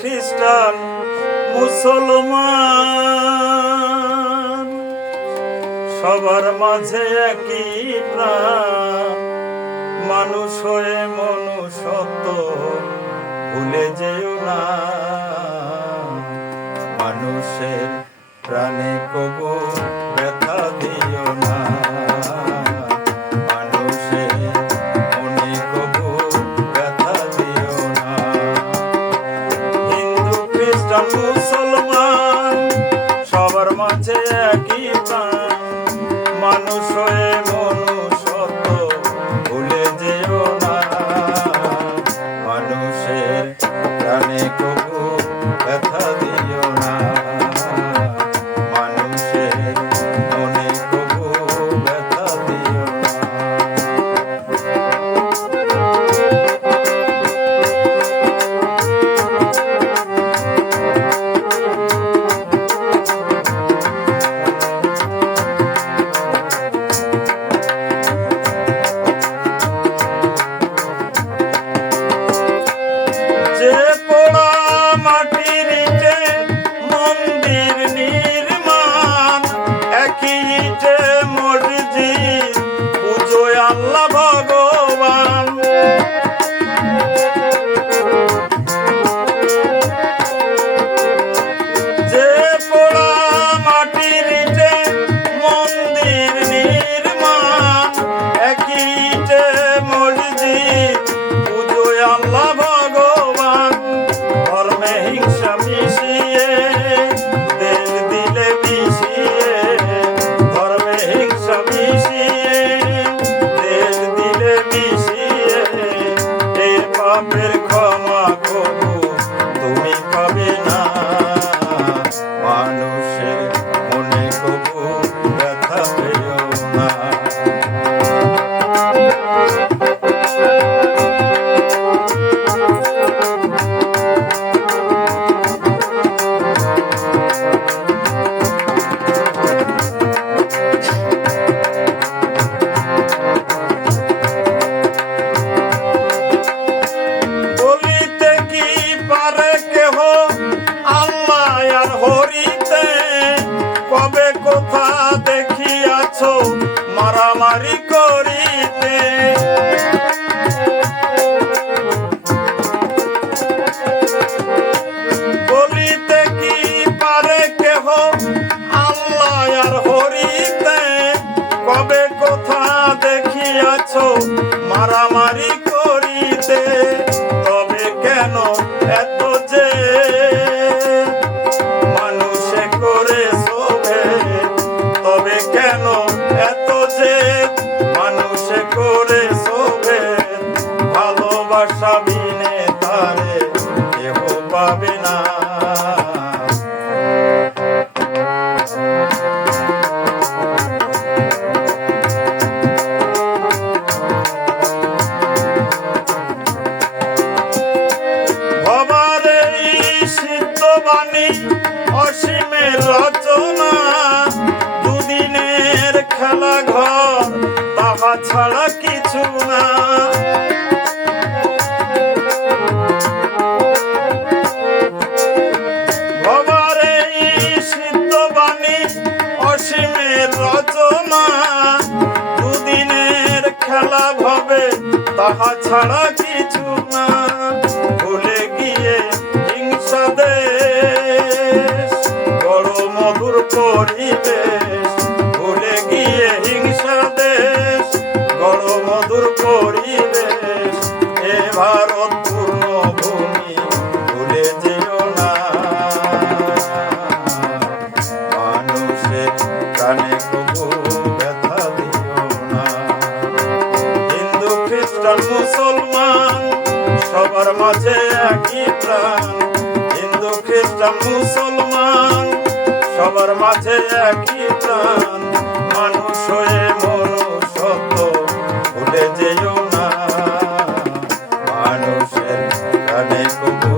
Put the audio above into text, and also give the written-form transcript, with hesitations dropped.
খ্রিস্টান মুসলমান সবার মাঝে একই প্রাণ, মানুষ হয়ে মনুষ্যত্ব ভুলে যেও না। মানুষের প্রাণে কবু ব্যথা দিও না, মানুষের মনে কবু ব্যথা দিও না। হিন্দু খ্রিস্টান মুসলমান সবার মাঝে একই প্রাণ, মানুষ হয়ে মনুষ্যত্ব ভুলে যেও না। মানুষের প্রাণে কবু ব্যথা দিও না, মানুষের মনে কবু ব্যথা দিও না। যে পোড়া মাটির ইটে মন্দির নির্মাণ, একই ইটে মসজিদ পুজোয় আল্লাহ ভগবান। যে পোড়া মাটির ইটে মন্দির নির্মাণ, একই ইটে মসজিদ পুজোয় আল্লাহ ভগবান। ধর্মে হিংসা মিশিয়ে দেশ দিলে মিশিয়ে, ধর্মে হিংসা মিশিয়ে দেশ দিলে মিশিয়ে, এ পাপের ক্ষমা কবু তুমি পাবে না। মানুষের মনে কবু ব্যথা পেও না। বলিতে কি পারে কেহ আল্লাহ আর হরিতে, কবে কোথা দেখিয়াছ মারামারি করিতে। বলিতে কি পারে কেহ আল্লাহ আর হরিতে, কবে কোথা দেখিয়াছ মারামারি করিতে। তবে কেন এত যে মানুষে করে শোভে, তবে কেন এত যে মানুষে করে শোভে। ভালোবাসা বিনে তারে কেহ পাবে না। ভবারে সিদ্ধবাণী অসীমের রচনা, দুদিনের খেলা ঘর তাহা ছাড়া কিছু না। ভবারে সিদ্ধবাণী অসীমের রচনা, দুদিনের খেলা ভবে তাহা ছাড়া কিছু না। ভুলে গিয়ে হিংসা দেশ বড় মধুর পরিবেশ, ভুলে গিয়ে হিংসা দেশ বড় মধুর পরিবেশ। এ ভারত পূর্ণ ভূমি ভুলে যেও না। মানুষের প্রাণে কবু ব্যথা দিও না। হিন্দু খ্রিস্টান মুসলমান সবার মাঝে একই প্রাণ, হিন্দু খ্রিস্টান মুসলমান সবার মাঝে একই প্রাণ। মানুষ হয়ে মনুষ্যত্ব ভুলে যেও না। মানুষের প্রাণে কবু